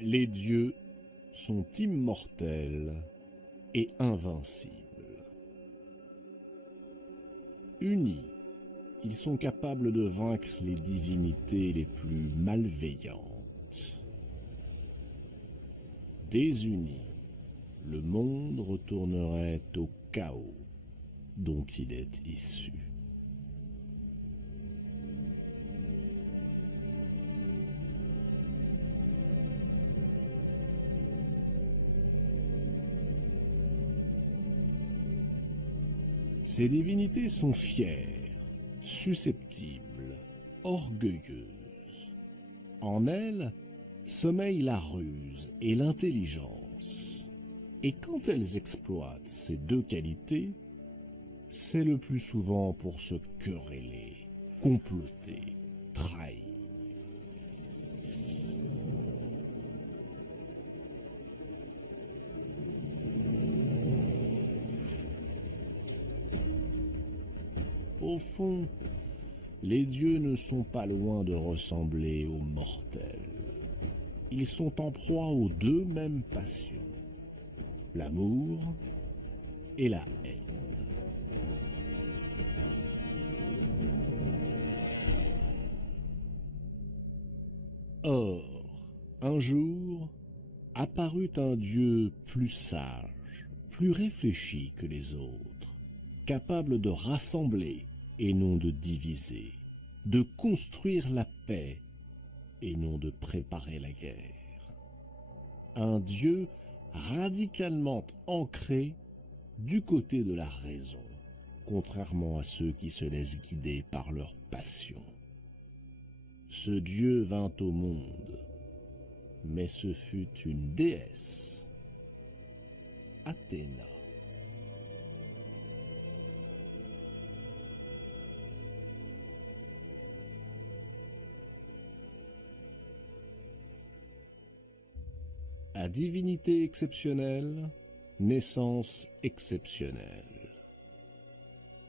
Les dieux sont immortels et invincibles. Unis, ils sont capables de vaincre les divinités les plus malveillantes. Désunis, le monde retournerait au chaos dont il est issu. Ces divinités sont fières, susceptibles, orgueilleuses. En elles sommeillent la ruse et l'intelligence. Et quand elles exploitent ces deux qualités, c'est le plus souvent pour se quereller, comploter, trahir. Au fond, les dieux ne sont pas loin de ressembler aux mortels. Ils sont en proie aux deux mêmes passions, l'amour et la haine. Or, un jour, apparut un dieu plus sage, plus réfléchi que les autres, capable de rassembler et non de diviser, de construire la paix et non de préparer la guerre. Un Dieu radicalement ancré du côté de la raison, contrairement à ceux qui se laissent guider par leur passion. Ce Dieu vint au monde, mais ce fut une déesse, Athéna. À divinité exceptionnelle, naissance exceptionnelle.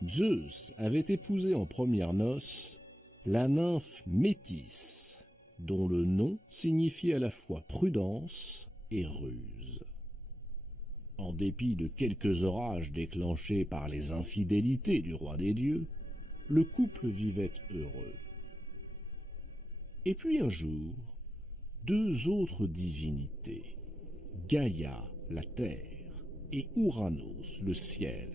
Zeus avait épousé en premières noces la nymphe Métis, dont le nom signifie à la fois prudence et ruse. En dépit de quelques orages déclenchés par les infidélités du roi des dieux, le couple vivait heureux. Et puis un jour, deux autres divinités, Gaïa, la terre, et Ouranos, le ciel,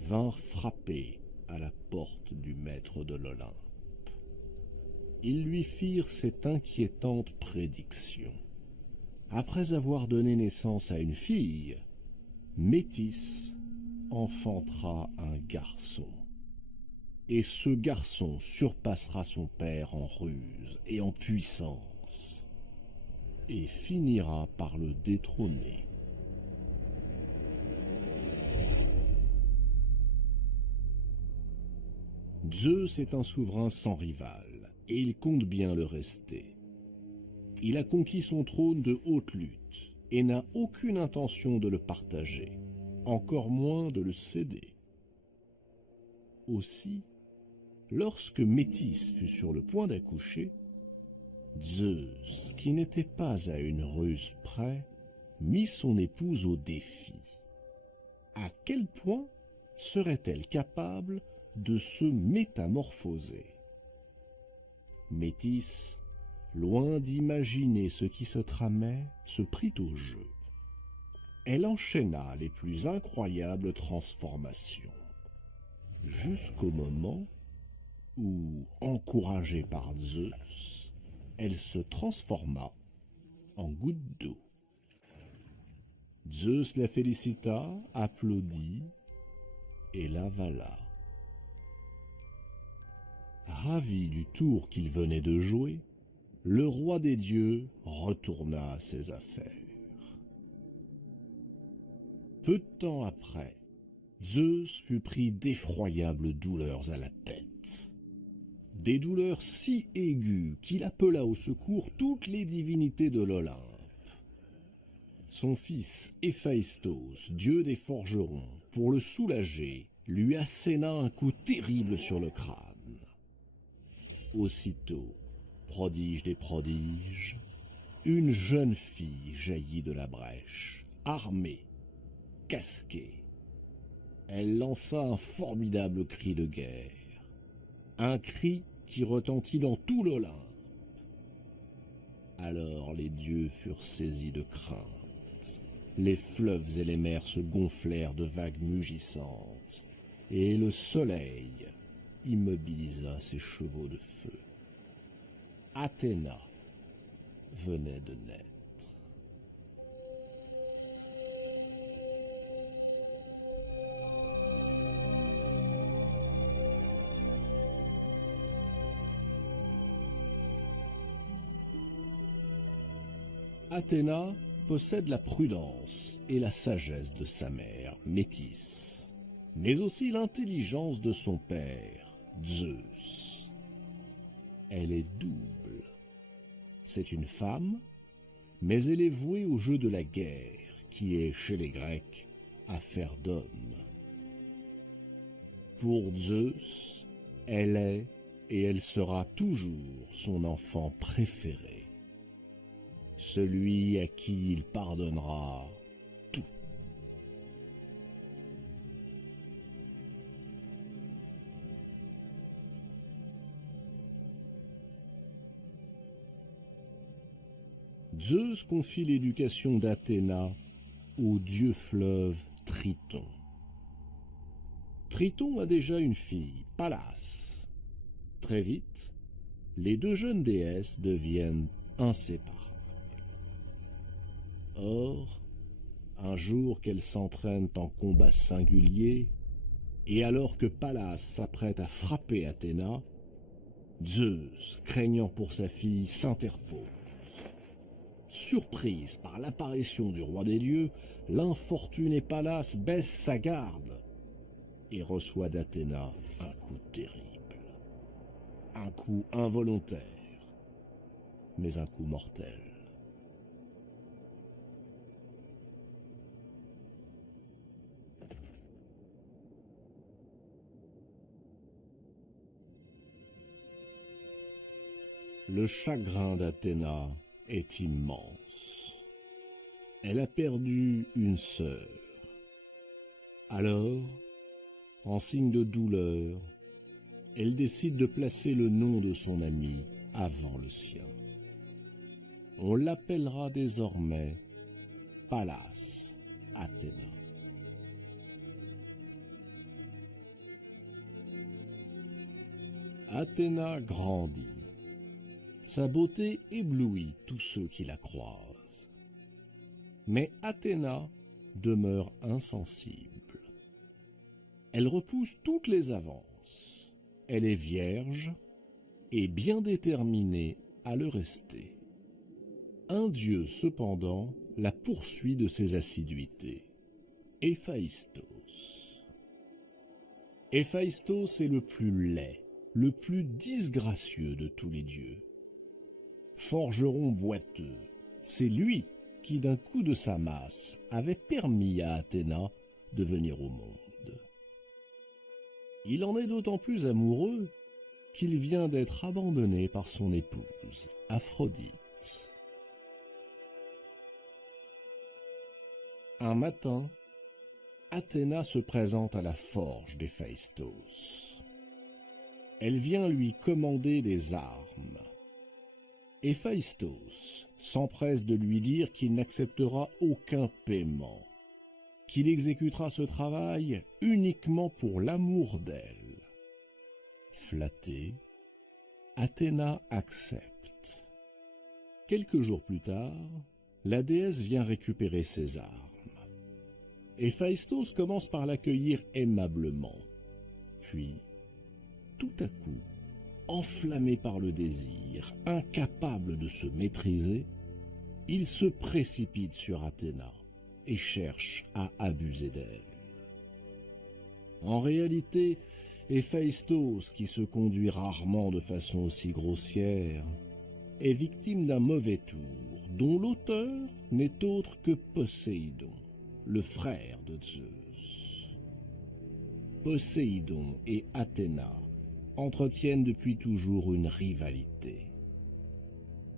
vinrent frapper à la porte du maître de l'Olympe. Ils lui firent cette inquiétante prédiction. Après avoir donné naissance à une fille, Métis enfantera un garçon. Et ce garçon surpassera son père en ruse et en puissance, et finira par le détrôner. Zeus est un souverain sans rival, et il compte bien le rester. Il a conquis son trône de haute lutte, et n'a aucune intention de le partager, encore moins de le céder. Aussi, lorsque Métis fut sur le point d'accoucher, Zeus, qui n'était pas à une ruse près, mit son épouse au défi. À quel point serait-elle capable de se métamorphoser? Métis, loin d'imaginer ce qui se tramait, se prit au jeu. Elle enchaîna les plus incroyables transformations, jusqu'au moment où, encouragée par Zeus, elle se transforma en goutte d'eau. Zeus la félicita, applaudit et l'avala. Ravi du tour qu'il venait de jouer, le roi des dieux retourna à ses affaires. Peu de temps après, Zeus fut pris d'effroyables douleurs à la tête. Des douleurs si aiguës qu'il appela au secours toutes les divinités de l'Olympe. Son fils Héphaïstos, dieu des forgerons, pour le soulager, lui asséna un coup terrible sur le crâne. Aussitôt, prodige des prodiges, une jeune fille jaillit de la brèche, armée, casquée. Elle lança un formidable cri de guerre, un cri qui retentit dans tout l'Olympe. Alors les dieux furent saisis de crainte. Les fleuves et les mers se gonflèrent de vagues mugissantes, et le soleil immobilisa ses chevaux de feu. Athéna venait de naître. Athéna possède la prudence et la sagesse de sa mère, Métis, mais aussi l'intelligence de son père, Zeus. Elle est double. C'est une femme, mais elle est vouée au jeu de la guerre, qui est, chez les Grecs, affaire d'homme. Pour Zeus, elle est et elle sera toujours son enfant préféré. Celui à qui il pardonnera tout. Zeus confie l'éducation d'Athéna au dieu fleuve Triton. Triton a déjà une fille, Pallas. Très vite, les deux jeunes déesses deviennent inséparables. Or, un jour qu'elles s'entraînent en combat singulier, et alors que Pallas s'apprête à frapper Athéna, Zeus, craignant pour sa fille, s'interpose. Surprise par l'apparition du roi des dieux, l'infortuné Pallas baisse sa garde et reçoit d'Athéna un coup terrible. Un coup involontaire, mais un coup mortel. Le chagrin d'Athéna est immense. Elle a perdu une sœur. Alors, en signe de douleur, elle décide de placer le nom de son ami avant le sien. On l'appellera désormais Pallas Athéna. Athéna grandit. Sa beauté éblouit tous ceux qui la croisent. Mais Athéna demeure insensible. Elle repousse toutes les avances. Elle est vierge et bien déterminée à le rester. Un dieu, cependant, la poursuit de ses assiduités. Héphaïstos. Héphaïstos est le plus laid, le plus disgracieux de tous les dieux. Forgeron boiteux, c'est lui qui, d'un coup de sa masse, avait permis à Athéna de venir au monde. Il en est d'autant plus amoureux qu'il vient d'être abandonné par son épouse, Aphrodite. Un matin, Athéna se présente à la forge d'Héphaïstos. Elle vient lui commander des armes. Héphaïstos s'empresse de lui dire qu'il n'acceptera aucun paiement, qu'il exécutera ce travail uniquement pour l'amour d'elle. Flattée, Athéna accepte. Quelques jours plus tard, la déesse vient récupérer ses armes. Héphaïstos commence par l'accueillir aimablement. Puis, tout à coup, enflammé par le désir, incapable de se maîtriser, il se précipite sur Athéna et cherche à abuser d'elle. En réalité, Héphaïstos, qui se conduit rarement de façon aussi grossière, est victime d'un mauvais tour dont l'auteur n'est autre que Poséidon, le frère de Zeus. Poséidon et Athéna entretiennent depuis toujours une rivalité.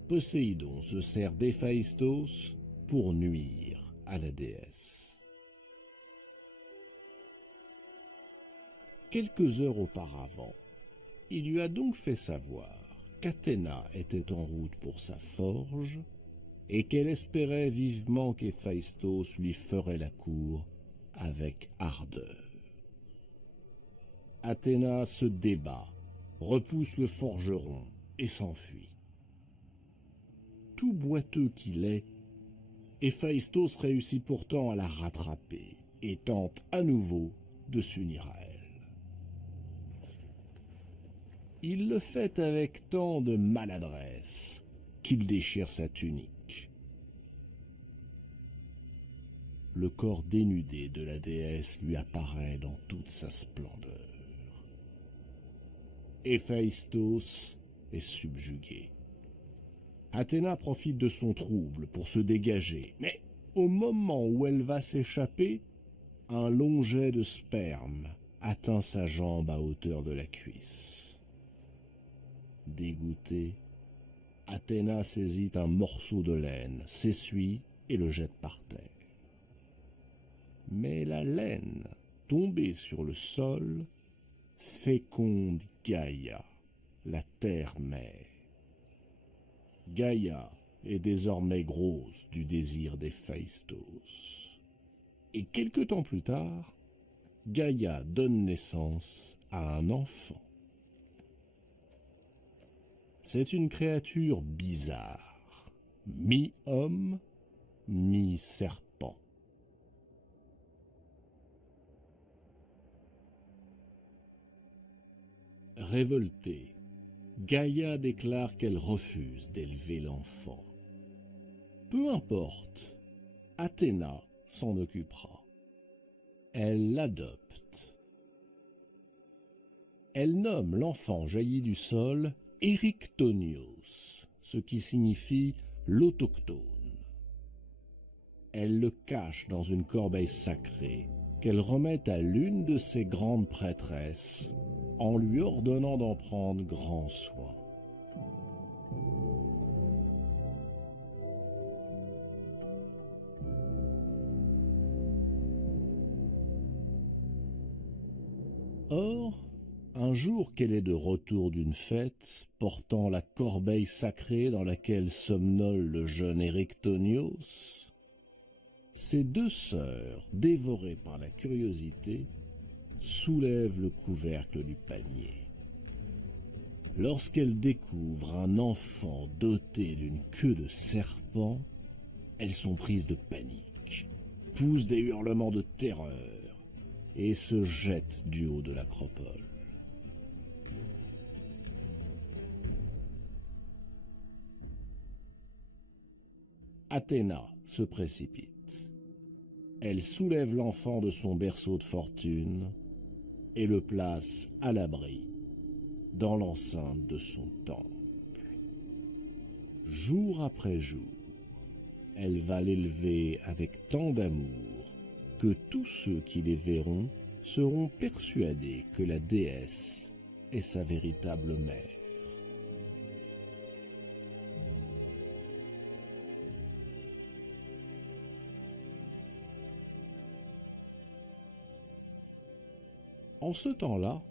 Poséidon se sert d'Héphaïstos pour nuire à la déesse. Quelques heures auparavant, il lui a donc fait savoir qu'Athéna était en route pour sa forge et qu'elle espérait vivement qu'Héphaïstos lui ferait la cour avec ardeur. Athéna se débat, repousse le forgeron et s'enfuit. Tout boiteux qu'il est, Héphaïstos réussit pourtant à la rattraper et tente à nouveau de s'unir à elle. Il le fait avec tant de maladresse qu'il déchire sa tunique. Le corps dénudé de la déesse lui apparaît dans toute sa splendeur. Héphaïstos est subjugué. Athéna profite de son trouble pour se dégager, mais au moment où elle va s'échapper, un long jet de sperme atteint sa jambe à hauteur de la cuisse. Dégoûtée, Athéna saisit un morceau de laine, s'essuie et le jette par terre. Mais la laine, tombée sur le sol, féconde Gaïa, la terre-mère. Gaïa est désormais grosse du désir d'Héphaïstos. Et quelque temps plus tard, Gaïa donne naissance à un enfant. C'est une créature bizarre, mi-homme, mi-serpent. Révoltée, Gaïa déclare qu'elle refuse d'élever l'enfant. Peu importe, Athéna s'en occupera. Elle l'adopte. Elle nomme l'enfant jailli du sol Erichtonios, ce qui signifie l'autochtone. Elle le cache dans une corbeille sacrée qu'elle remet à l'une de ses grandes prêtresses en lui ordonnant d'en prendre grand soin. Or, un jour qu'elle est de retour d'une fête, portant la corbeille sacrée dans laquelle somnole le jeune Erichtonios, ses deux sœurs, dévorées par la curiosité, soulèvent le couvercle du panier. Lorsqu'elles découvrent un enfant doté d'une queue de serpent, elles sont prises de panique, poussent des hurlements de terreur et se jettent du haut de l'acropole. Athéna se précipite. Elle soulève l'enfant de son berceau de fortune et le place à l'abri dans l'enceinte de son temple. Jour après jour, elle va l'élever avec tant d'amour que tous ceux qui les verront seront persuadés que la déesse est sa véritable mère. En ce temps-là,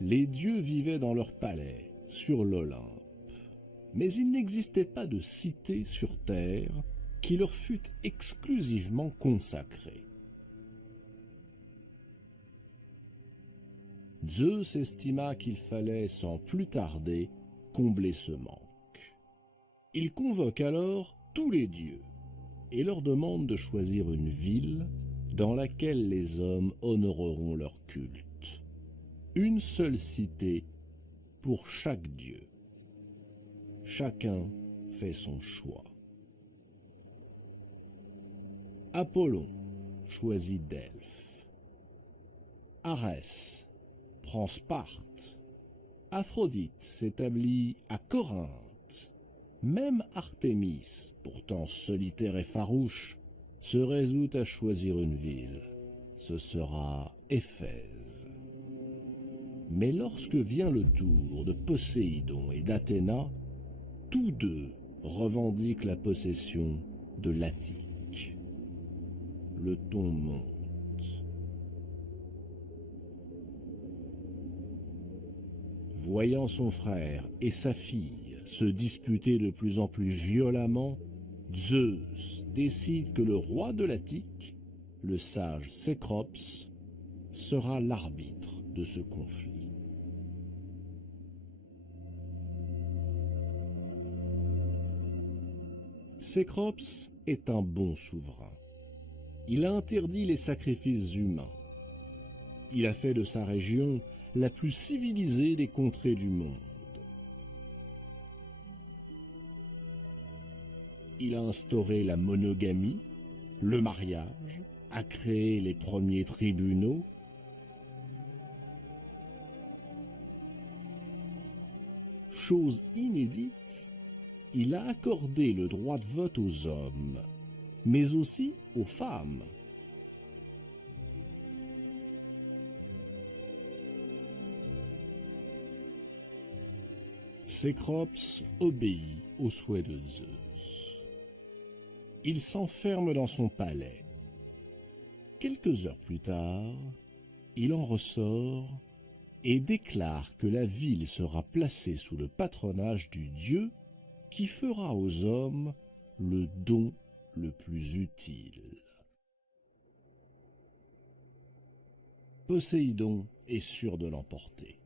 les dieux vivaient dans leur palais, sur l'Olympe. Mais il n'existait pas de cité sur terre qui leur fût exclusivement consacrée. Zeus estima qu'il fallait, sans plus tarder, combler ce manque. Il convoque alors tous les dieux et leur demande de choisir une ville dans laquelle les hommes honoreront leur culte. Une seule cité pour chaque dieu. Chacun fait son choix. Apollon choisit Delphes. Arès prend Sparte. Aphrodite s'établit à Corinthe. Même Artémis, pourtant solitaire et farouche, se résout à choisir une ville. Ce sera Éphèse. Mais lorsque vient le tour de Poséidon et d'Athéna, tous deux revendique la possession de l'Attique. Le ton monte. Voyant son frère et sa fille se disputer de plus en plus violemment, Zeus décide que le roi de l'Attique, le sage Cécrops, sera l'arbitre de ce conflit. Cécrops est un bon souverain. Il a interdit les sacrifices humains. Il a fait de sa région la plus civilisée des contrées du monde. Il a instauré la monogamie, le mariage, a créé les premiers tribunaux. Chose inédite, il a accordé le droit de vote aux hommes, mais aussi aux femmes. Cécrops obéit aux souhaits de Zeus. Il s'enferme dans son palais. Quelques heures plus tard, il en ressort et déclare que la ville sera placée sous le patronage du dieu qui fera aux hommes le don le plus utile. Poséidon est sûr de l'emporter.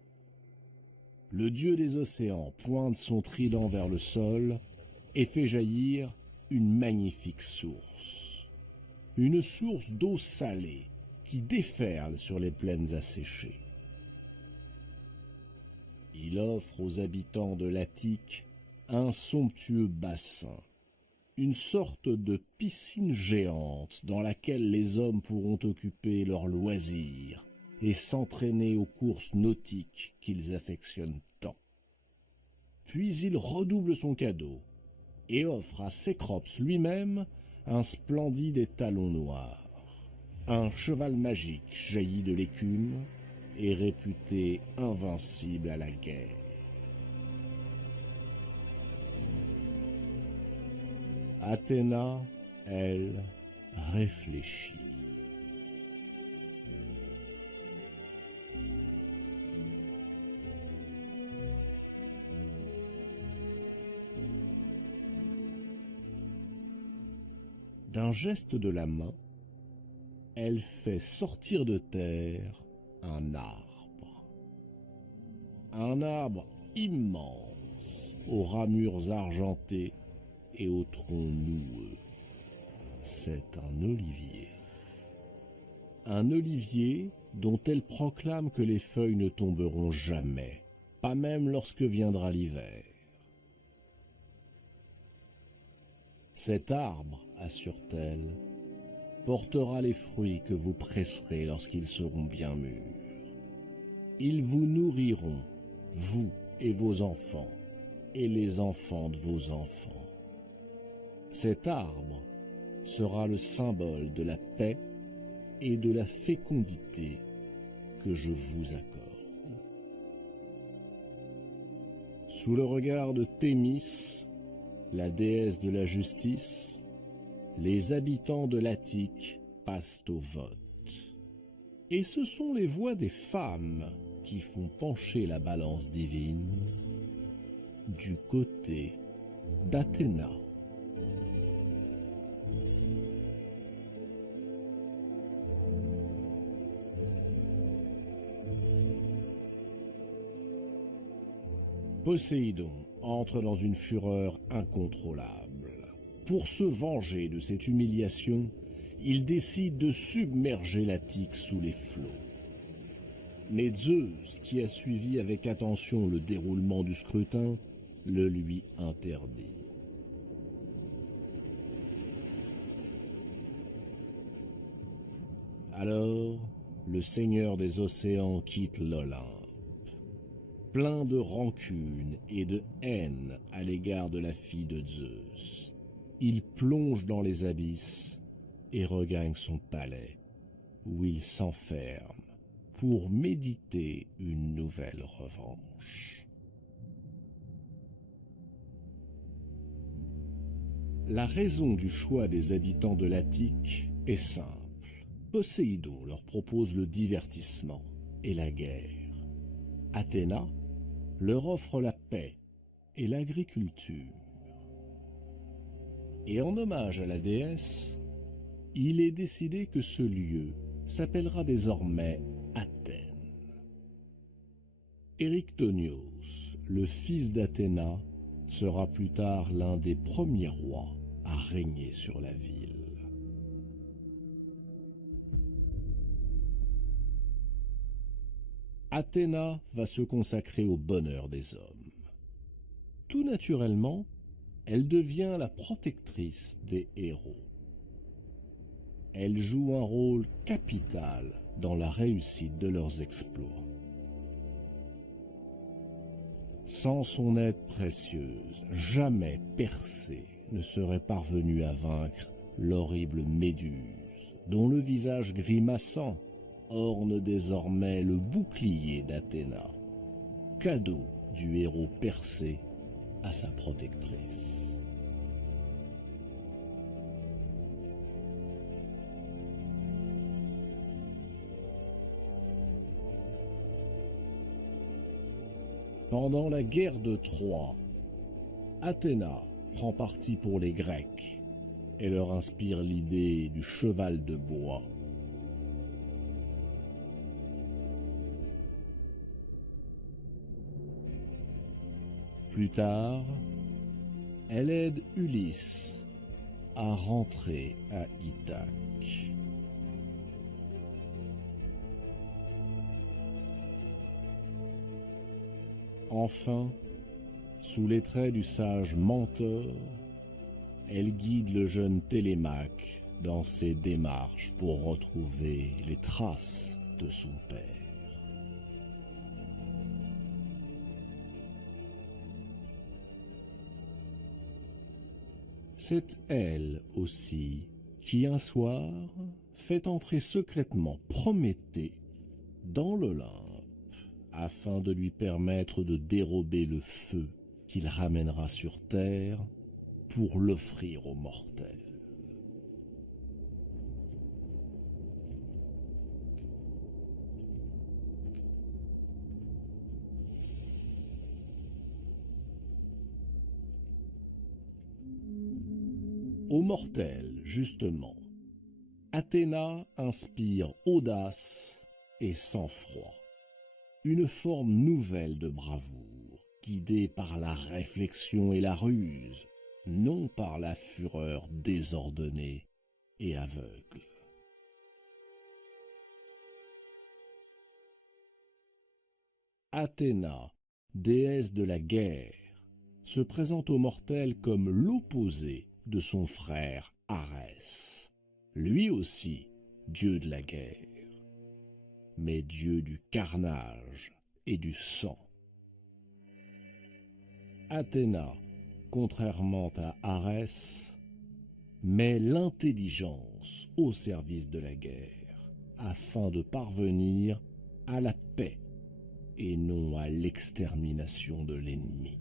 Le dieu des océans pointe son trident vers le sol et fait jaillir une magnifique source. Une source d'eau salée qui déferle sur les plaines asséchées. Il offre aux habitants de l'Attique un somptueux bassin, une sorte de piscine géante dans laquelle les hommes pourront occuper leurs loisirs et s'entraîner aux courses nautiques qu'ils affectionnent tant. Puis il redouble son cadeau et offre à Cécrops lui-même un splendide étalon noir. Un cheval magique jailli de l'écume et réputé invincible à la guerre. Athéna, elle, réfléchit. D'un geste de la main, elle fait sortir de terre un arbre. Un arbre immense, aux ramures argentées et au tronc noueux. C'est un olivier. Un olivier dont elle proclame que les feuilles ne tomberont jamais, pas même lorsque viendra l'hiver. Cet arbre, assure-t-elle, portera les fruits que vous presserez lorsqu'ils seront bien mûrs. Ils vous nourriront, vous et vos enfants, et les enfants de vos enfants. Cet arbre sera le symbole de la paix et de la fécondité que je vous accorde. Sous le regard de Thémis, la déesse de la justice, les habitants de l'Attique passent au vote. Et ce sont les voix des femmes qui font pencher la balance divine du côté d'Athéna. Poséidon entre dans une fureur incontrôlable. Pour se venger de cette humiliation, il décide de submerger l'Attique sous les flots. Mais Zeus, qui a suivi avec attention le déroulement du scrutin, le lui interdit. Alors, le seigneur des océans quitte l'Olympe. Plein de rancune et de haine à l'égard de la fille de Zeus, il plonge dans les abysses et regagne son palais, où il s'enferme pour méditer une nouvelle revanche. La raison du choix des habitants de l'Attique est simple. Poséidon leur propose le divertissement et la guerre. Athéna leur offre la paix et l'agriculture. Et en hommage à la déesse, il est décidé que ce lieu s'appellera désormais Athènes. Érictonios, le fils d'Athéna, sera plus tard l'un des premiers rois à régner sur la ville. Athéna va se consacrer au bonheur des hommes. Tout naturellement, elle devient la protectrice des héros. Elle joue un rôle capital dans la réussite de leurs exploits. Sans son aide précieuse, jamais Persée ne serait parvenu à vaincre l'horrible Méduse, dont le visage grimaçant orne désormais le bouclier d'Athéna, cadeau du héros Persée à sa protectrice. Pendant la guerre de Troie, Athéna prend parti pour les Grecs et leur inspire l'idée du cheval de bois. Plus tard, elle aide Ulysse à rentrer à Ithaque. Enfin, sous les traits du sage Mentor, elle guide le jeune Télémaque dans ses démarches pour retrouver les traces de son père. C'est elle aussi qui, un soir, fait entrer secrètement Prométhée dans l'Olympe afin de lui permettre de dérober le feu qu'il ramènera sur terre pour l'offrir aux mortels. Aux mortels, justement, Athéna inspire audace et sang-froid. Une forme nouvelle de bravoure, guidée par la réflexion et la ruse, non par la fureur désordonnée et aveugle. Athéna, déesse de la guerre, se présente aux mortels comme l'opposé de son frère Arès, lui aussi dieu de la guerre, mais dieu du carnage et du sang. Athéna, contrairement à Arès, met l'intelligence au service de la guerre, afin de parvenir à la paix et non à l'extermination de l'ennemi.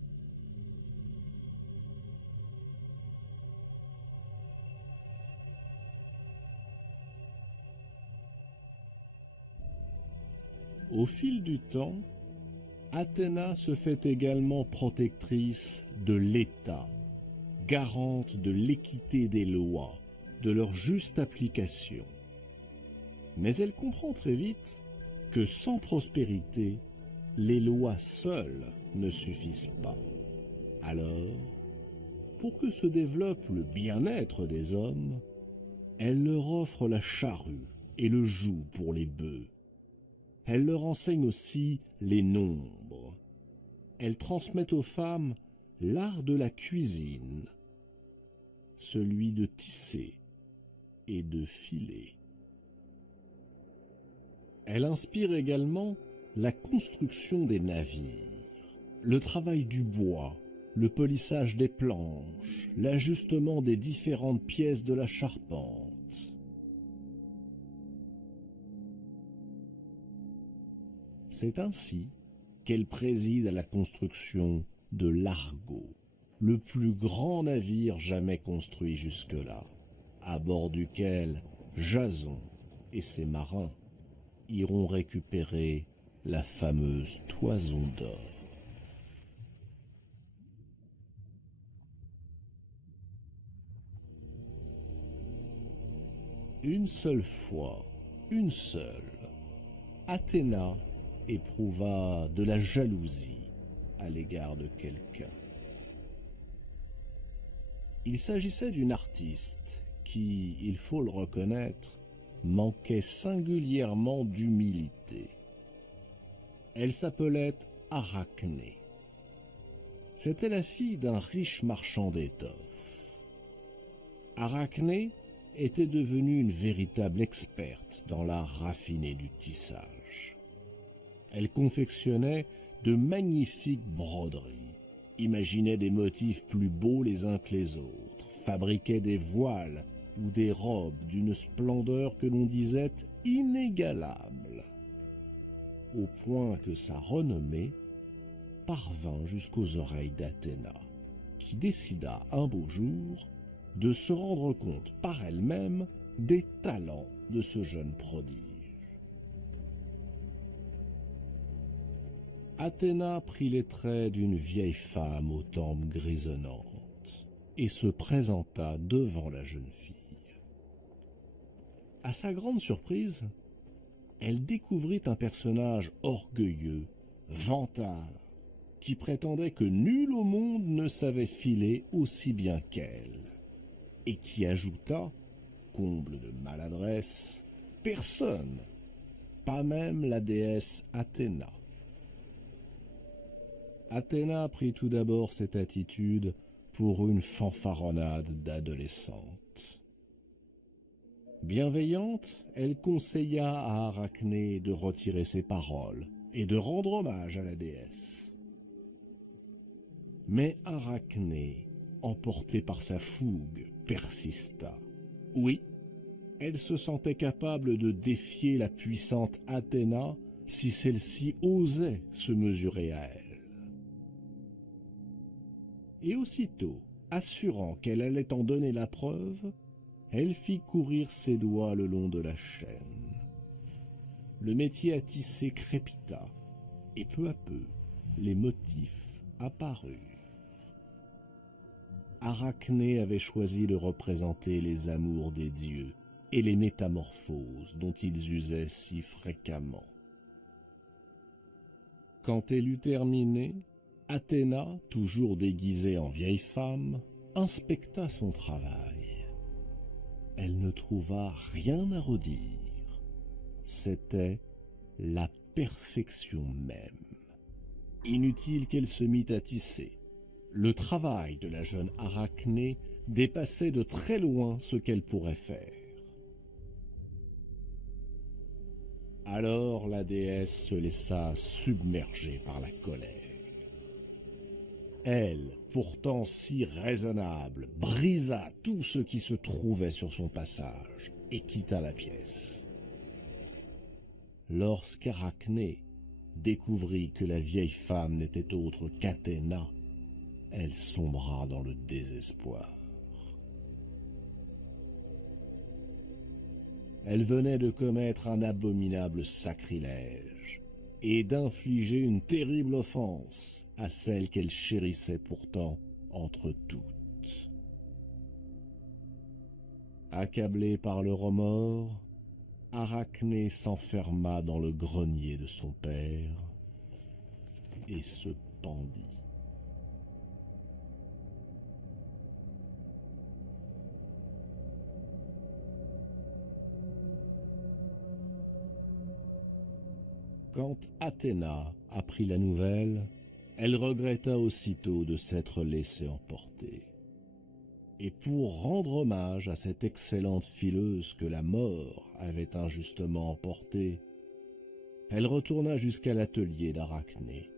Au fil du temps, Athéna se fait également protectrice de l'État, garante de l'équité des lois, de leur juste application. Mais elle comprend très vite que sans prospérité, les lois seules ne suffisent pas. Alors, pour que se développe le bien-être des hommes, elle leur offre la charrue et le joug pour les bœufs. Elle leur enseigne aussi les nombres. Elle transmet aux femmes l'art de la cuisine, celui de tisser et de filer. Elle inspire également la construction des navires, le travail du bois, le polissage des planches, l'ajustement des différentes pièces de la charpente. C'est ainsi qu'elle préside à la construction de l'Argo, le plus grand navire jamais construit jusque-là, à bord duquel Jason et ses marins iront récupérer la fameuse toison d'or. Une seule fois, une seule, Athéna éprouva de la jalousie à l'égard de quelqu'un. Il s'agissait d'une artiste qui, il faut le reconnaître, manquait singulièrement d'humilité. Elle s'appelait Arachné. C'était la fille d'un riche marchand d'étoffes. Arachné était devenue une véritable experte dans l'art raffiné du tissage. Elle confectionnait de magnifiques broderies, imaginait des motifs plus beaux les uns que les autres, fabriquait des voiles ou des robes d'une splendeur que l'on disait inégalable, au point que sa renommée parvint jusqu'aux oreilles d'Athéna, qui décida un beau jour de se rendre compte par elle-même des talents de ce jeune prodige. Athéna prit les traits d'une vieille femme aux tempes grisonnantes et se présenta devant la jeune fille. À sa grande surprise, elle découvrit un personnage orgueilleux, vantard, qui prétendait que nul au monde ne savait filer aussi bien qu'elle, et qui ajouta, comble de maladresse, personne, pas même la déesse Athéna. Athéna prit tout d'abord cette attitude pour une fanfaronnade d'adolescente. Bienveillante, elle conseilla à Arachné de retirer ses paroles et de rendre hommage à la déesse. Mais Arachné, emportée par sa fougue, persista. Oui, elle se sentait capable de défier la puissante Athéna si celle-ci osait se mesurer à elle. Et aussitôt, assurant qu'elle allait en donner la preuve, elle fit courir ses doigts le long de la chaîne. Le métier à tisser crépita, et peu à peu, les motifs apparurent. Arachné avait choisi de représenter les amours des dieux et les métamorphoses dont ils usaient si fréquemment. Quand elle eut terminé, Athéna, toujours déguisée en vieille femme, inspecta son travail. Elle ne trouva rien à redire. C'était la perfection même. Inutile qu'elle se mît à tisser. Le travail de la jeune Arachné dépassait de très loin ce qu'elle pourrait faire. Alors la déesse se laissa submerger par la colère. Elle, pourtant si raisonnable, brisa tout ce qui se trouvait sur son passage et quitta la pièce. Lorsqu'Arachné découvrit que la vieille femme n'était autre qu'Athéna, elle sombra dans le désespoir. Elle venait de commettre un abominable sacrilège et d'infliger une terrible offense à celle qu'elle chérissait pourtant entre toutes. Accablée par le remords, Arachné s'enferma dans le grenier de son père et se pendit. Quand Athéna apprit la nouvelle, elle regretta aussitôt de s'être laissée emporter. Et pour rendre hommage à cette excellente fileuse que la mort avait injustement emportée, elle retourna jusqu'à l'atelier d'Arachné,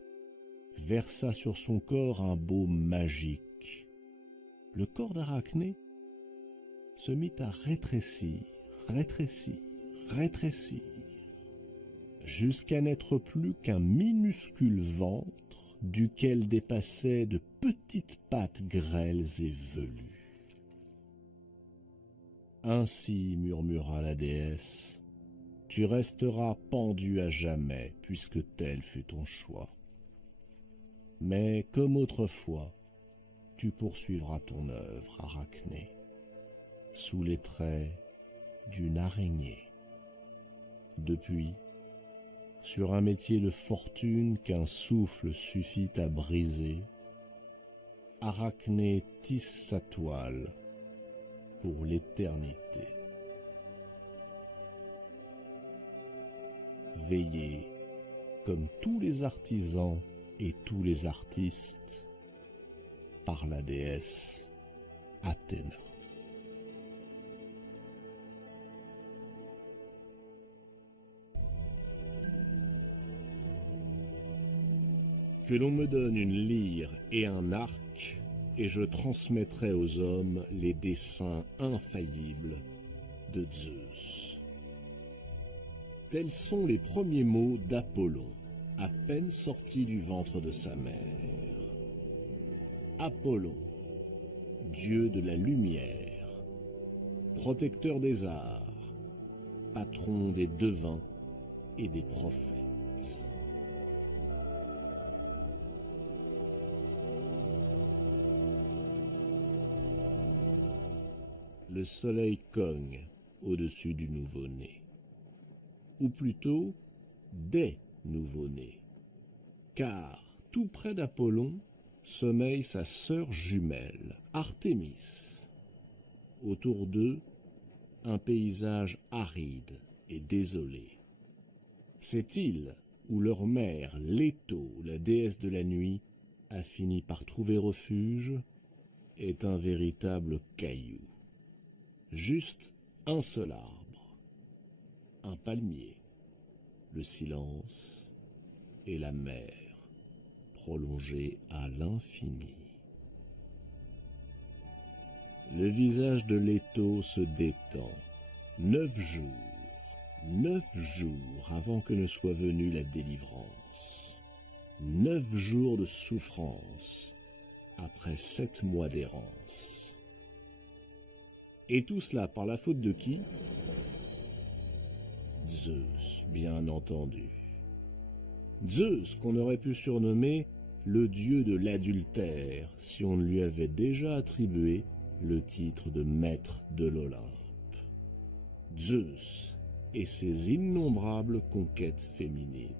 versa sur son corps un baume magique. Le corps d'Arachné se mit à rétrécir, rétrécir, rétrécir, jusqu'à n'être plus qu'un minuscule ventre duquel dépassaient de petites pattes grêles et velues. Ainsi, murmura la déesse, tu resteras pendu à jamais, puisque tel fut ton choix. Mais comme autrefois, tu poursuivras ton œuvre, Arachné, sous les traits d'une araignée. Depuis, sur un métier de fortune qu'un souffle suffit à briser, Arachné tisse sa toile pour l'éternité. Veillez, comme tous les artisans et tous les artistes, par la déesse Athéna. Que l'on me donne une lyre et un arc, et je transmettrai aux hommes les desseins infaillibles de Zeus. Tels sont les premiers mots d'Apollon, à peine sortis du ventre de sa mère. Apollon, dieu de la lumière, protecteur des arts, patron des devins et des prophètes. Le soleil cogne au-dessus du nouveau-né, ou plutôt des nouveau-nés, car tout près d'Apollon sommeille sa sœur jumelle, Artémis. Autour d'eux, un paysage aride et désolé. Cette île où leur mère, Léto, la déesse de la nuit, a fini par trouver refuge, est un véritable caillou. Juste un seul arbre, un palmier, le silence et la mer prolongée à l'infini. Le visage de Léto se détend. 9 jours avant que ne soit venue la délivrance. 9 jours de souffrance après 7 mois d'errance. Et tout cela par la faute de qui? Zeus, bien entendu. Zeus, qu'on aurait pu surnommer le dieu de l'adultère, si on ne lui avait déjà attribué le titre de maître de l'Olympe. Zeus et ses innombrables conquêtes féminines.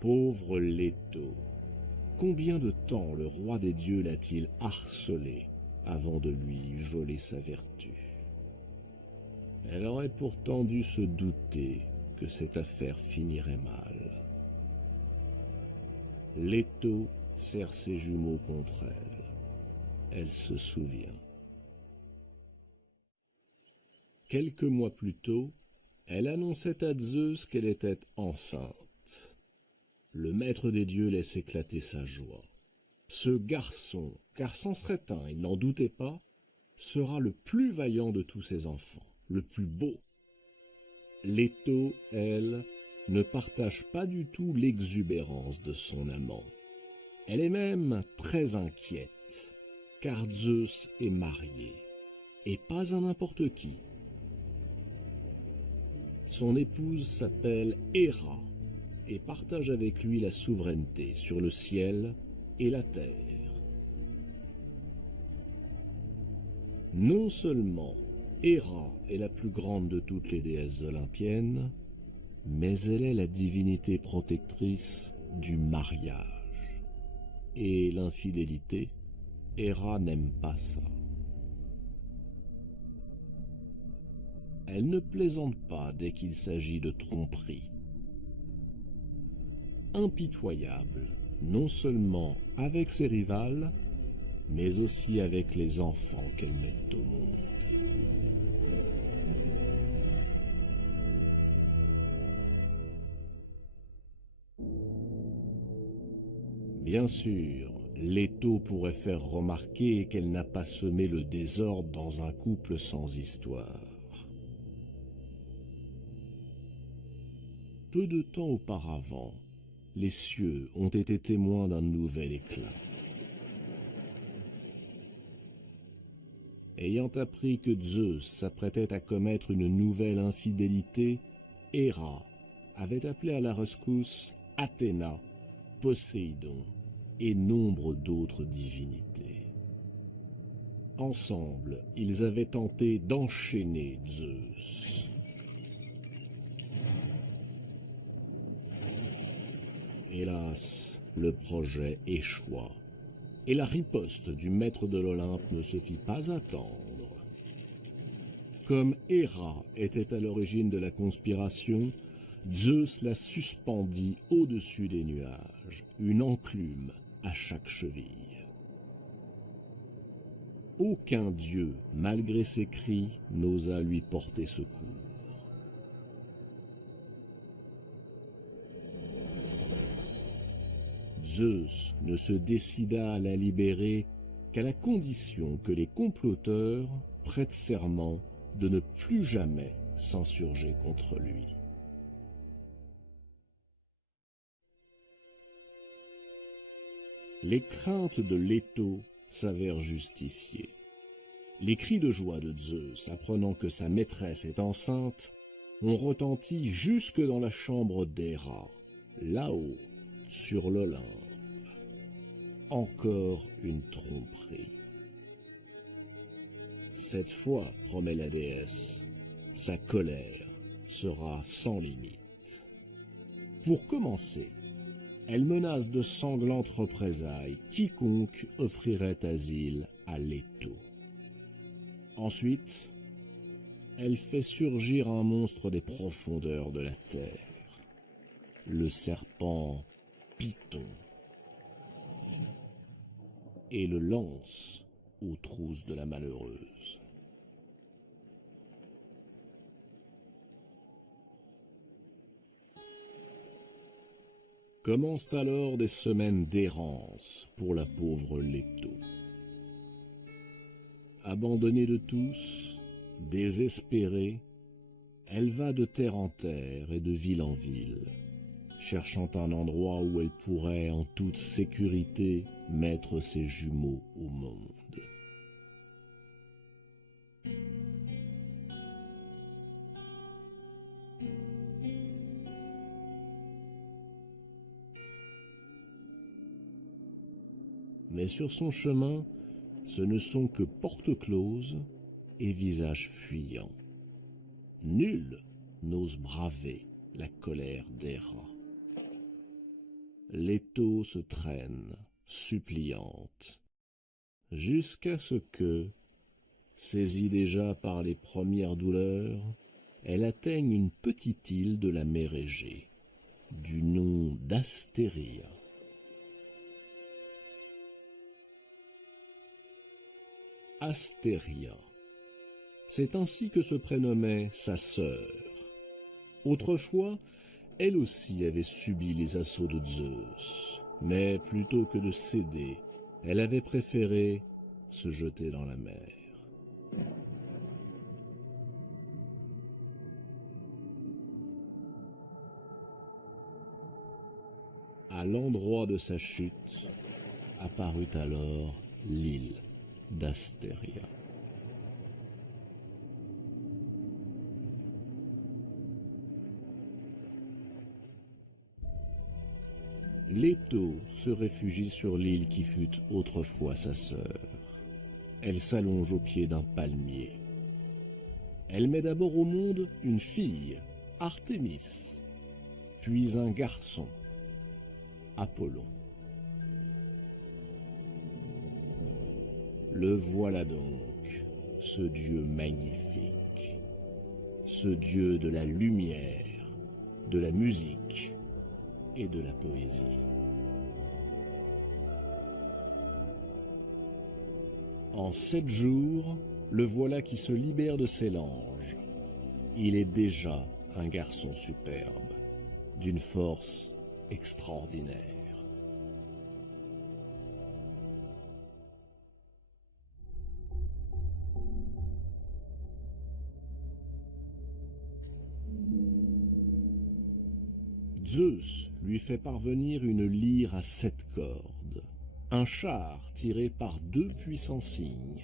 Pauvre Léto, combien de temps le roi des dieux l'a-t-il harcelé avant de lui voler sa vertu? Elle aurait pourtant dû se douter que cette affaire finirait mal. Léto serre ses jumeaux contre elle. Elle se souvient. Quelques mois plus tôt, elle annonçait à Zeus qu'elle était enceinte. Le maître des dieux laisse éclater sa joie. Ce garçon, car c'en serait un, il n'en doutait pas, sera le plus vaillant de tous ses enfants, le plus beau. Léto, elle, ne partage pas du tout l'exubérance de son amant. Elle est même très inquiète, car Zeus est marié, et pas un n'importe qui. Son épouse s'appelle Héra, et partage avec lui la souveraineté sur le ciel et la terre. Non seulement Héra est la plus grande de toutes les déesses olympiennes, mais elle est la divinité protectrice du mariage. Et l'infidélité, Héra n'aime pas ça. Elle ne plaisante pas dès qu'il s'agit de tromperie. Impitoyable, non seulement avec ses rivales, mais aussi avec les enfants qu'elle met au monde. Bien sûr, Léto pourrait faire remarquer qu'elle n'a pas semé le désordre dans un couple sans histoire. Peu de temps auparavant, les cieux ont été témoins d'un nouvel éclat. Ayant appris que Zeus s'apprêtait à commettre une nouvelle infidélité, Héra avait appelé à la rescousse Athéna, Poséidon et nombre d'autres divinités. Ensemble, ils avaient tenté d'enchaîner Zeus. Hélas, le projet échoua, et la riposte du maître de l'Olympe ne se fit pas attendre. Comme Héra était à l'origine de la conspiration, Zeus la suspendit au-dessus des nuages, une enclume à chaque cheville. Aucun dieu, malgré ses cris, n'osa lui porter secours. Zeus ne se décida à la libérer qu'à la condition que les comploteurs prêtent serment de ne plus jamais s'insurger contre lui. Les craintes de Leto s'avèrent justifiées. Les cris de joie de Zeus, apprenant que sa maîtresse est enceinte, ont retenti jusque dans la chambre d'Héra, là-haut, sur l'Olympe. Encore une tromperie. Cette fois, promet la déesse, sa colère sera sans limite. Pour commencer, elle menace de sanglantes représailles quiconque offrirait asile à Leto. Ensuite, elle fait surgir un monstre des profondeurs de la terre, le serpent Python, et le lance aux trousses de la malheureuse. Commencent alors des semaines d'errance pour la pauvre Leto. Abandonnée de tous, désespérée, elle va de terre en terre et de ville en ville, cherchant un endroit où elle pourrait en toute sécurité mettre ses jumeaux au monde. Mais sur son chemin, ce ne sont que portes closes et visages fuyants. Nul n'ose braver la colère d'Héra. Leto se traîne, suppliante, jusqu'à ce que, saisie déjà par les premières douleurs, elle atteigne une petite île de la mer Égée, du nom d'Astéria. Astéria. C'est ainsi que se prénommait sa sœur. Autrefois, elle aussi avait subi les assauts de Zeus, mais plutôt que de céder, elle avait préféré se jeter dans la mer. À l'endroit de sa chute, apparut alors l'île d'Astéria. Leto se réfugie sur l'île qui fut autrefois sa sœur. Elle s'allonge au pied d'un palmier. Elle met d'abord au monde une fille, Artémis, puis un garçon, Apollon. Le voilà donc, ce Dieu magnifique, ce Dieu de la lumière, de la musique et de la poésie. En 7 jours, le voilà qui se libère de ses langes. Il est déjà un garçon superbe, d'une force extraordinaire. Zeus lui fait parvenir une lyre à 7 cordes, un char tiré par 2 puissants cygnes,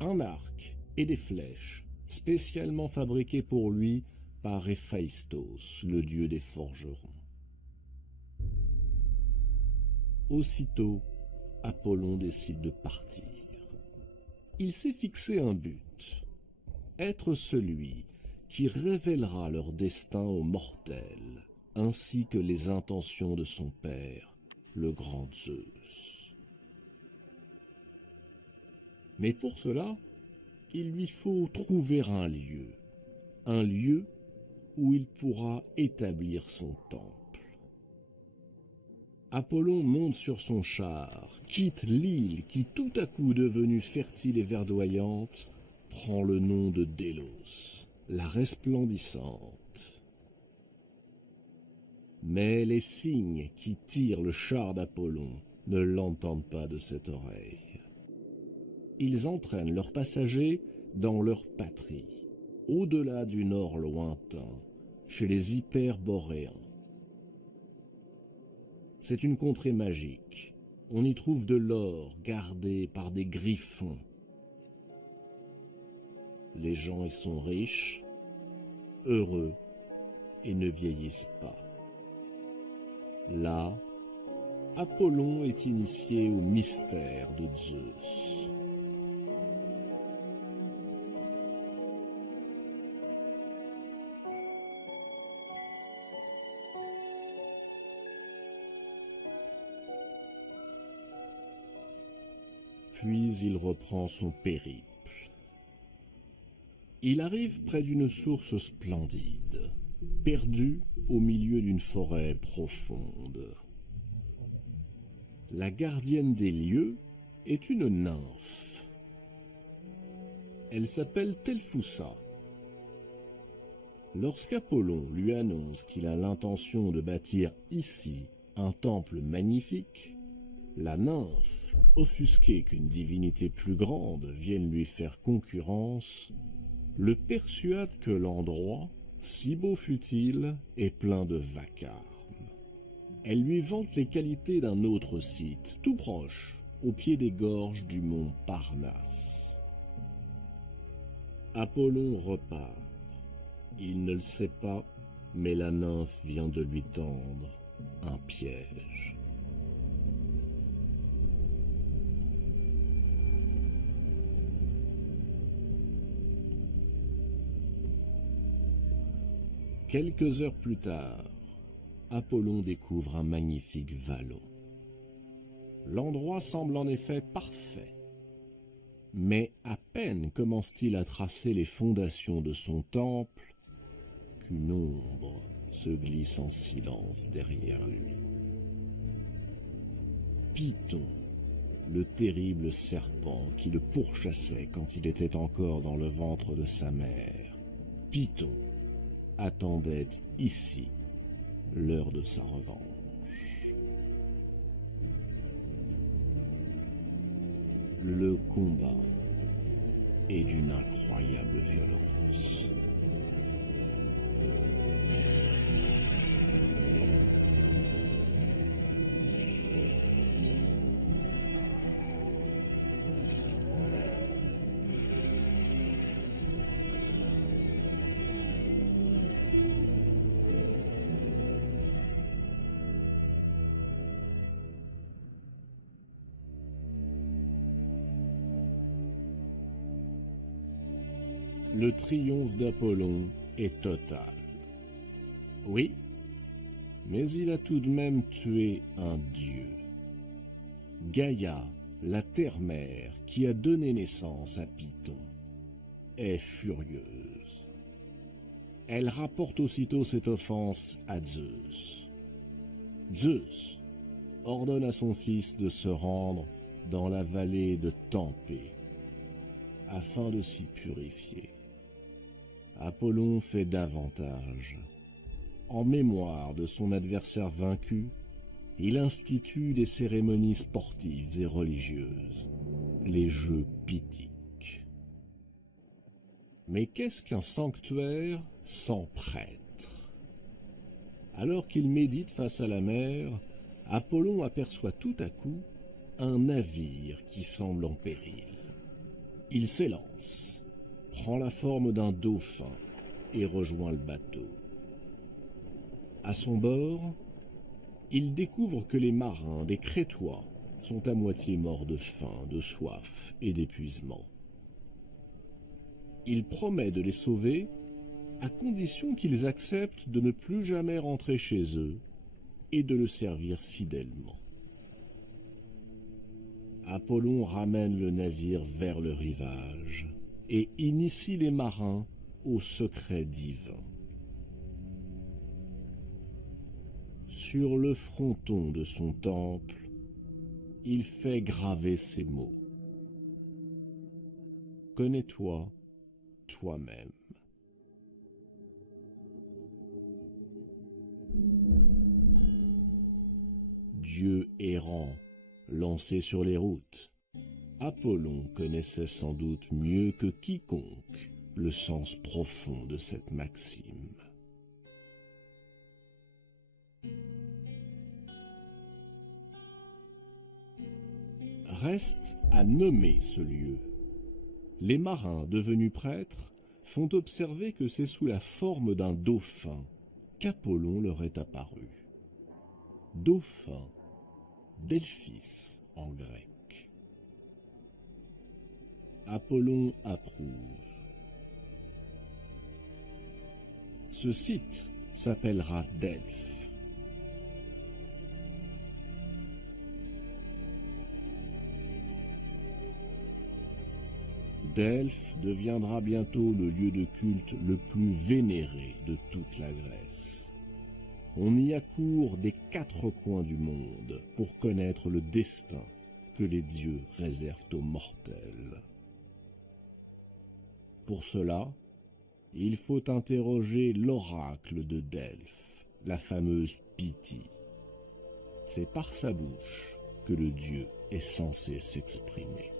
un arc et des flèches spécialement fabriquées pour lui par Héphaïstos, le dieu des forgerons. Aussitôt, Apollon décide de partir. Il s'est fixé un but, être celui qui révélera leur destin aux mortels, ainsi que les intentions de son père, le grand Zeus. Mais pour cela, il lui faut trouver un lieu où il pourra établir son temple. Apollon monte sur son char, quitte l'île qui, tout à coup devenue fertile et verdoyante, prend le nom de Délos, la resplendissante. Mais les cygnes qui tirent le char d'Apollon ne l'entendent pas de cette oreille. Ils entraînent leurs passagers dans leur patrie, au-delà du nord lointain, chez les Hyperboréens. C'est une contrée magique. On y trouve de l'or gardé par des griffons. Les gens y sont riches, heureux et ne vieillissent pas. Là, Apollon est initié au mystère de Zeus. Puis il reprend son périple. Il arrive près d'une source splendide, perdue au milieu d'une forêt profonde. La gardienne des lieux est une nymphe. Elle s'appelle Telphusa. Lorsqu'Apollon lui annonce qu'il a l'intention de bâtir ici un temple magnifique, la nymphe, offusquée qu'une divinité plus grande vienne lui faire concurrence, le persuade que l'endroit, si beau fût-il, est plein de vacarme. Elle lui vante les qualités d'un autre site, tout proche, au pied des gorges du mont Parnasse. Apollon repart. Il ne le sait pas, mais la nymphe vient de lui tendre un piège. Quelques heures plus tard, Apollon découvre un magnifique vallon. L'endroit semble en effet parfait. Mais à peine commence-t-il à tracer les fondations de son temple qu'une ombre se glisse en silence derrière lui. Python, le terrible serpent qui le pourchassait quand il était encore dans le ventre de sa mère. Python attendait ici l'heure de sa revanche. Le combat est d'une incroyable violence. Le triomphe d'Apollon est total. Oui, mais il a tout de même tué un dieu. Gaïa, la terre-mère qui a donné naissance à Python, est furieuse. Elle rapporte aussitôt cette offense à Zeus. Zeus ordonne à son fils de se rendre dans la vallée de Tempée afin de s'y purifier. Apollon fait davantage. En mémoire de son adversaire vaincu, il institue des cérémonies sportives et religieuses, les Jeux Pythiques. Mais qu'est-ce qu'un sanctuaire sans prêtre? Alors qu'il médite face à la mer, Apollon aperçoit tout à coup un navire qui semble en péril. Il s'élance, prend la forme d'un dauphin et rejoint le bateau. À son bord, il découvre que les marins des Crétois sont à moitié morts de faim, de soif et d'épuisement. Il promet de les sauver à condition qu'ils acceptent de ne plus jamais rentrer chez eux et de le servir fidèlement. Apollon ramène le navire vers le rivage et initie les marins au secret divin. Sur le fronton de son temple, il fait graver ces mots. Connais-toi toi-même. Dieu errant, lancé sur les routes, Apollon connaissait sans doute mieux que quiconque le sens profond de cette maxime. Reste à nommer ce lieu. Les marins devenus prêtres font observer que c'est sous la forme d'un dauphin qu'Apollon leur est apparu. Dauphin, Delphis en grec. Apollon approuve. Ce site s'appellera Delphes. Delphes deviendra bientôt le lieu de culte le plus vénéré de toute la Grèce. On y accourt des 4 coins du monde pour connaître le destin que les dieux réservent aux mortels. Pour cela, il faut interroger l'oracle de Delphes, la fameuse Pythie. C'est par sa bouche que le dieu est censé s'exprimer.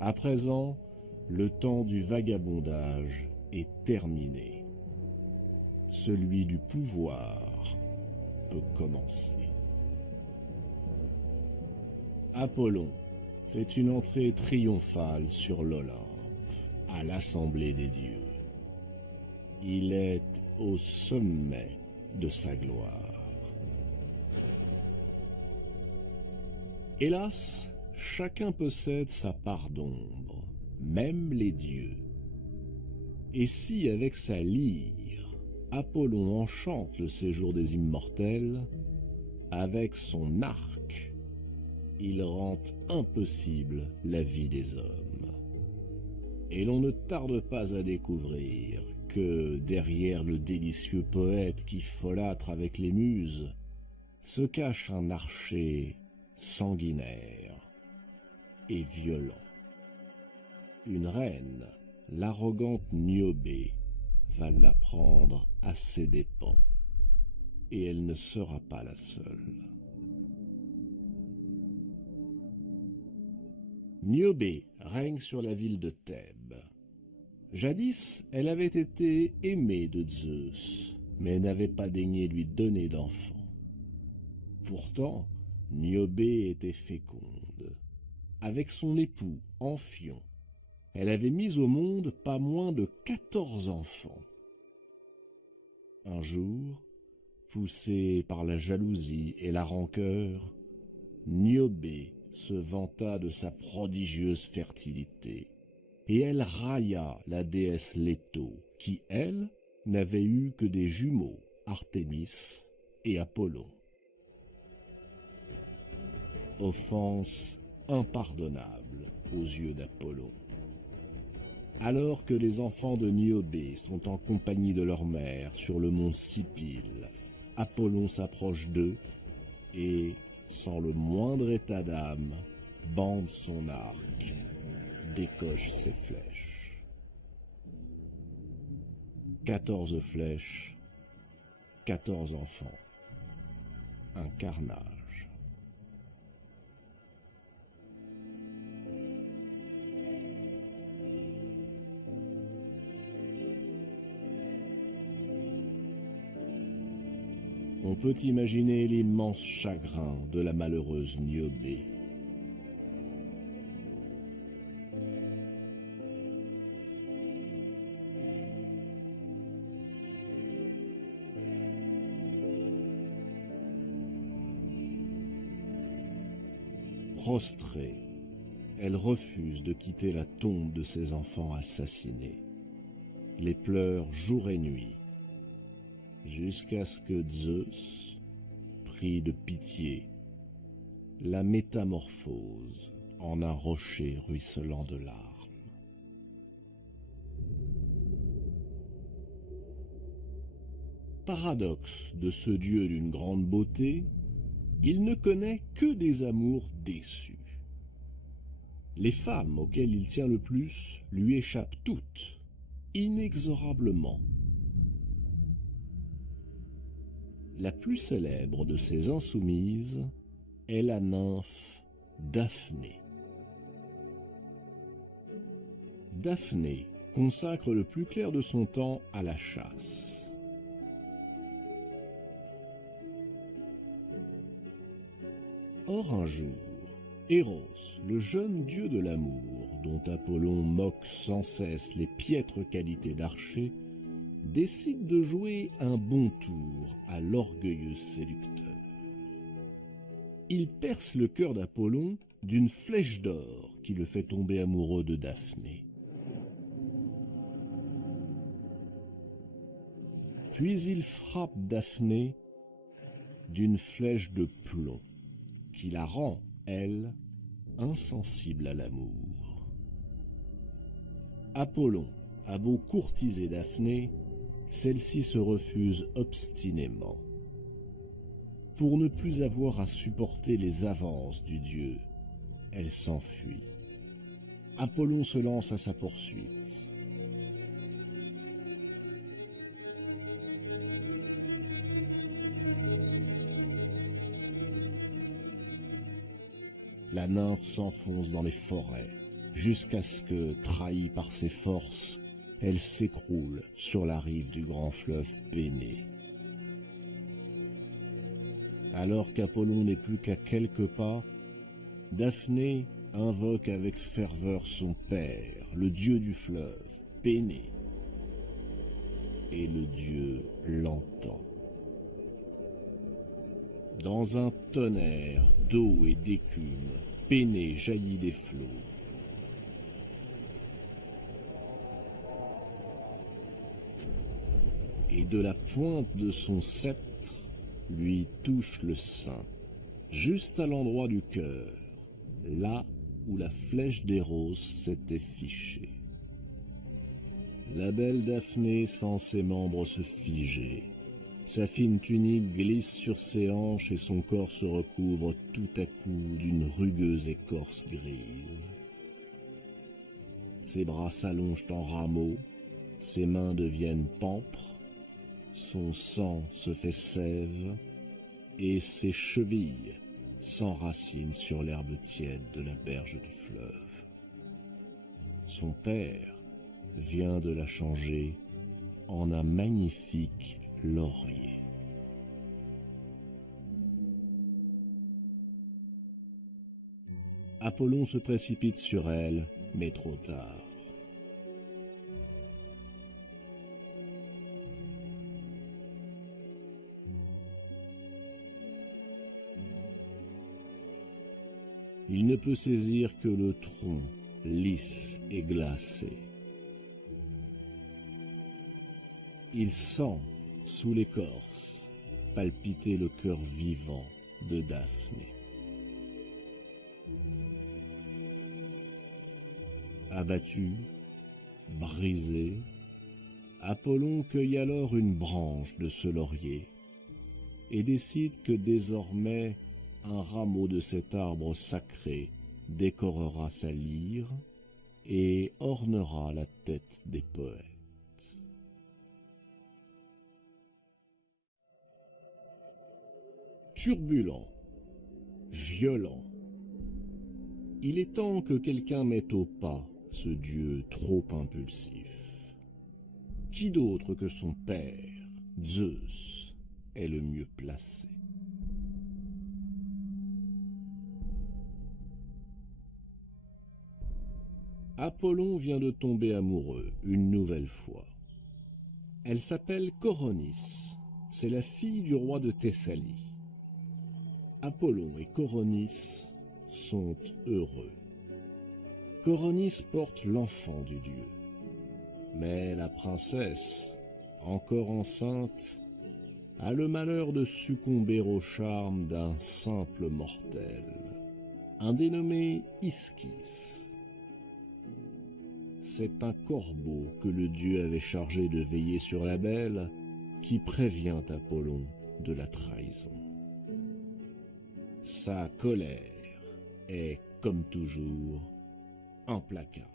À présent, le temps du vagabondage est terminé. Celui du pouvoir peut commencer. Apollon fait une entrée triomphale sur l'Olympe, à l'assemblée des dieux. Il est au sommet de sa gloire. Hélas, chacun possède sa part d'ombre, même les dieux. Et si, avec sa lyre, Apollon enchante le séjour des immortels, avec son arc, il rend impossible la vie des hommes. Et l'on ne tarde pas à découvrir que, derrière le délicieux poète qui folâtre avec les muses, se cache un archer sanguinaire et violent. Une reine, l'arrogante Niobé, va l'apprendre à ses dépens, et elle ne sera pas la seule. Niobé règne sur la ville de Thèbes. Jadis, elle avait été aimée de Zeus, mais n'avait pas daigné lui donner d'enfant. Pourtant, Niobé était féconde. Avec son époux, Amphion, elle avait mis au monde pas moins de 14 enfants. Un jour, poussée par la jalousie et la rancœur, Niobé se vanta de sa prodigieuse fertilité, et elle railla la déesse Leto, qui, elle, n'avait eu que des jumeaux, Artémis et Apollon. Offense impardonnable aux yeux d'Apollon. Alors que les enfants de Niobé sont en compagnie de leur mère sur le mont Sipyle, Apollon s'approche d'eux et, sans le moindre état d'âme, bande son arc, décoche ses flèches. 14 flèches, 14 enfants. Un carnage. On peut imaginer l'immense chagrin de la malheureuse Niobé. Prostrée, elle refuse de quitter la tombe de ses enfants assassinés. Les pleure jour et nuit, jusqu'à ce que Zeus, pris de pitié, la métamorphose en un rocher ruisselant de larmes. Paradoxe de ce dieu d'une grande beauté, il ne connaît que des amours déçus. Les femmes auxquelles il tient le plus lui échappent toutes, inexorablement. La plus célèbre de ces insoumises est la nymphe Daphné. Daphné consacre le plus clair de son temps à la chasse. Or un jour, Eros, le jeune dieu de l'amour, dont Apollon moque sans cesse les piètres qualités d'archer, décide de jouer un bon tour à l'orgueilleux séducteur. Il perce le cœur d'Apollon d'une flèche d'or qui le fait tomber amoureux de Daphné. Puis il frappe Daphné d'une flèche de plomb qui la rend, elle, insensible à l'amour. Apollon a beau courtiser Daphné, celle-ci se refuse obstinément. Pour ne plus avoir à supporter les avances du dieu, elle s'enfuit. Apollon se lance à sa poursuite. La nymphe s'enfonce dans les forêts, jusqu'à ce que, trahie par ses forces, elle s'écroule sur la rive du grand fleuve Pénée. Alors qu'Apollon n'est plus qu'à quelques pas, Daphné invoque avec ferveur son père, le dieu du fleuve, Pénée. Et le dieu l'entend. Dans un tonnerre d'eau et d'écume, Pénée jaillit des flots. Et de la pointe de son sceptre lui touche le sein, juste à l'endroit du cœur, là où la flèche d'Eros s'était fichée. La belle Daphné sent ses membres se figer. Sa fine tunique glisse sur ses hanches et son corps se recouvre tout à coup d'une rugueuse écorce grise. Ses bras s'allongent en rameaux, ses mains deviennent pampres, son sang se fait sève et ses chevilles s'enracinent sur l'herbe tiède de la berge du fleuve. Son père vient de la changer en un magnifique laurier. Apollon se précipite sur elle, mais trop tard. Il ne peut saisir que le tronc, lisse et glacé. Il sent, sous l'écorce, palpiter le cœur vivant de Daphné. Abattu, brisé, Apollon cueille alors une branche de ce laurier et décide que désormais un rameau de cet arbre sacré décorera sa lyre et ornera la tête des poètes. Turbulent, violent, il est temps que quelqu'un mette au pas ce dieu trop impulsif. Qui d'autre que son père, Zeus, est le mieux placé? Apollon vient de tomber amoureux une nouvelle fois. Elle s'appelle Coronis, c'est la fille du roi de Thessalie. Apollon et Coronis sont heureux. Coronis porte l'enfant du dieu. Mais la princesse, encore enceinte, a le malheur de succomber au charme d'un simple mortel, un dénommé Ischys. C'est un corbeau que le dieu avait chargé de veiller sur la belle qui prévient Apollon de la trahison. Sa colère est, comme toujours, implacable.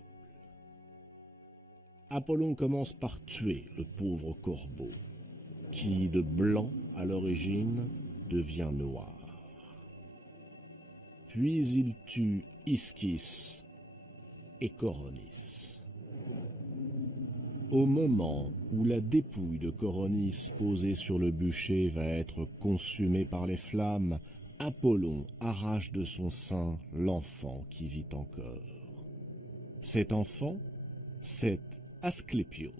Apollon commence par tuer le pauvre corbeau, qui, de blanc à l'origine, devient noir. Puis il tue Ischys et Coronis. Au moment où la dépouille de Coronis posée sur le bûcher va être consumée par les flammes, Apollon arrache de son sein l'enfant qui vit encore. Cet enfant, c'est Asclépios.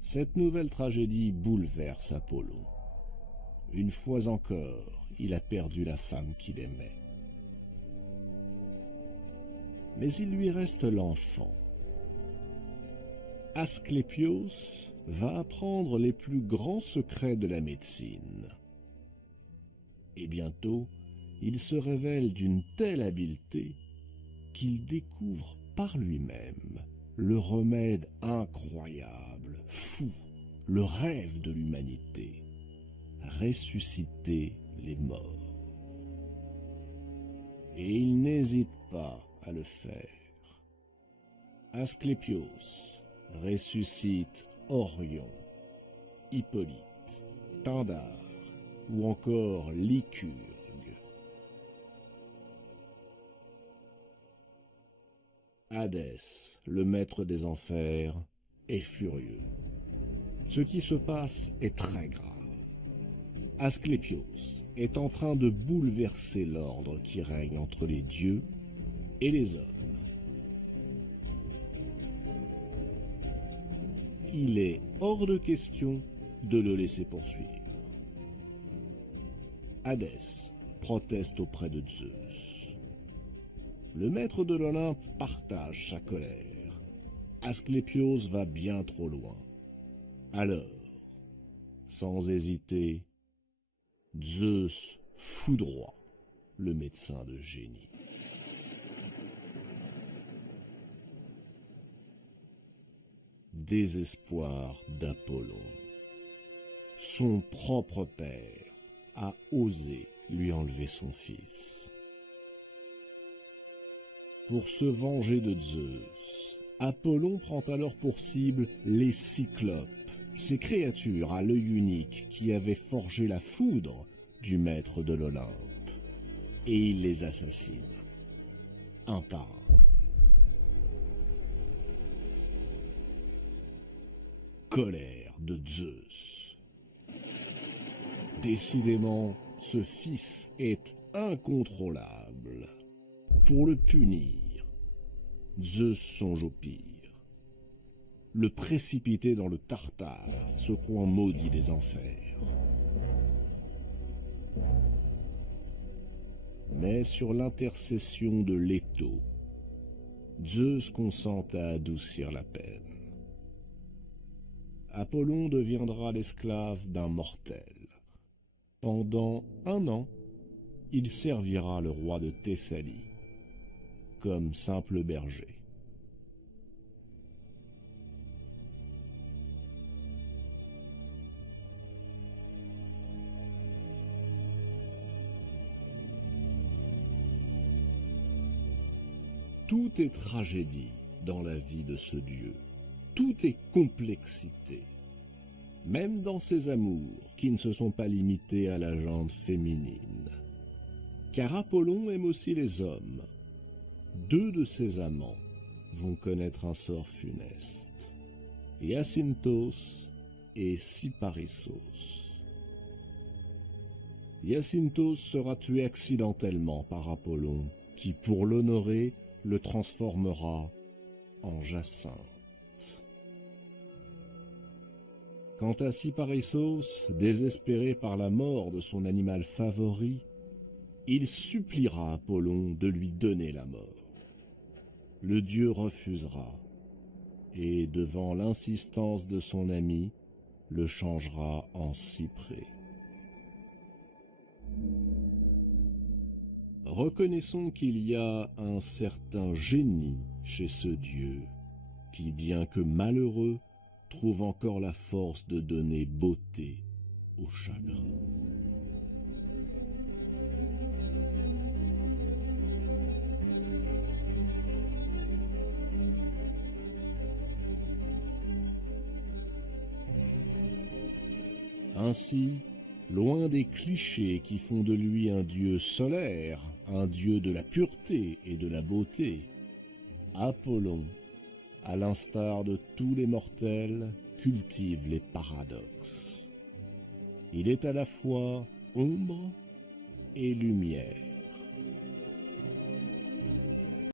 Cette nouvelle tragédie bouleverse Apollon. Une fois encore, il a perdu la femme qu'il aimait. Mais il lui reste l'enfant. Asclépios va apprendre les plus grands secrets de la médecine. Et bientôt, il se révèle d'une telle habileté qu'il découvre par lui-même le remède incroyable, fou, le rêve de l'humanité, ressusciter les morts. Et il n'hésite pas à le faire. Asclépios ressuscite Orion, Hippolyte, Pindare ou encore Lycurgue. Hadès, le maître des enfers, est furieux. Ce qui se passe est très grave. Asclépios est en train de bouleverser l'ordre qui règne entre les dieux et les hommes. Il est hors de question de le laisser poursuivre. Hadès proteste auprès de Zeus. Le maître de l'Olympe partage sa colère. Asclépios va bien trop loin. Alors, sans hésiter, Zeus foudroie le médecin de génie. Désespoir d'Apollon. Son propre père a osé lui enlever son fils. Pour se venger de Zeus, Apollon prend alors pour cible les Cyclopes, ces créatures à l'œil unique qui avaient forgé la foudre du maître de l'Olympe, et il les assassine, un par un. Colère de Zeus. Décidément, ce fils est incontrôlable. Pour le punir, Zeus songe au pire. Le précipiter dans le Tartare, ce coin maudit des enfers. Mais sur l'intercession de Leto, Zeus consent à adoucir la peine. Apollon deviendra l'esclave d'un mortel. Pendant 1 an, il servira le roi de Thessalie comme simple berger. Tout est tragédie dans la vie de ce dieu. Tout est complexité. Même dans ses amours, qui ne se sont pas limités à la jante féminine. Car Apollon aime aussi les hommes. 2 de ses amants vont connaître un sort funeste. Hyacinthe et Cyparissos. Hyacinthe sera tué accidentellement par Apollon, qui, pour l'honorer, le transformera en jacinthe. Quant à Cyparissos, désespéré par la mort de son animal favori, il suppliera Apollon de lui donner la mort. Le dieu refusera, et devant l'insistance de son ami, le changera en cyprès. Reconnaissons qu'il y a un certain génie chez ce dieu, qui, bien que malheureux, trouve encore la force de donner beauté au chagrin. Ainsi, loin des clichés qui font de lui un dieu solaire, un dieu de la pureté et de la beauté, Apollon, à l'instar de tous les mortels, cultive les paradoxes. Il est à la fois ombre et lumière.